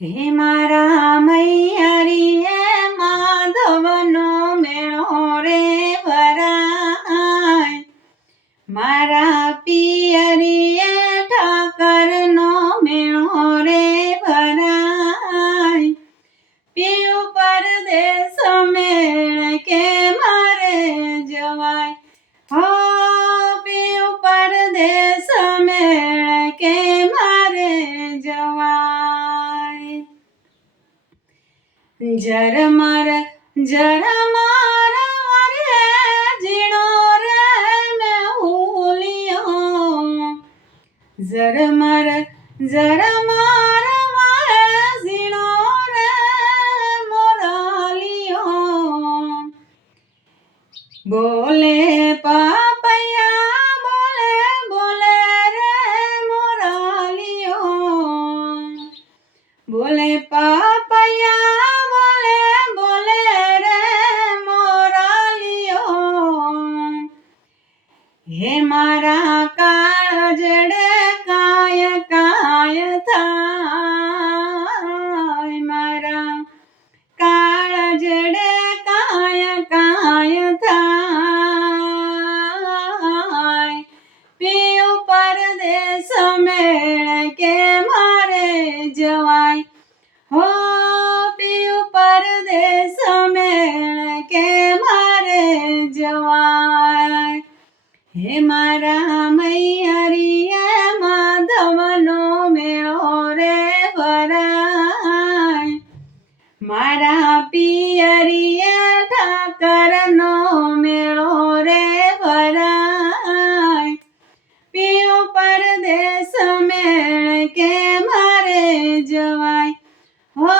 હે મારા મૈયારીએ માધવનો મેળો રે ભરાય, મારા પિયરીએ ઠાકરનો મેળો રે ભરાય, પિયું પરદેશ મેળ કે મારે જવાય, હો પિયું પરદેશ મેળ કે મારે જવાય. ઝરમર ઝરમર રે ઝીણો રે મેહુલિયો, ઝરમર ઝરમર ઝીણો રે મોરલિયો, બોલે પાપૈયા બોલે બોલે રે મોરલિયો, બોલે પાપૈયા બોલે બોલે રે મોરલિયો, હે મારા કાળજડે કાય કાય થાય, મારા કાળજડે કાય કાય થાય, પિયું પરદેશ મેળ કે મારે જવાય, હો પિયું પરદેશ મેળ કે મારે જવાય. હે મારા મૈયારીએ માધવનો મેળો રે ભરાય, મારા પિયરીએ ઠાકરનો મેળો રે ભરાય, પિયું પરદેશ મેળ કે મારે જવાય, હો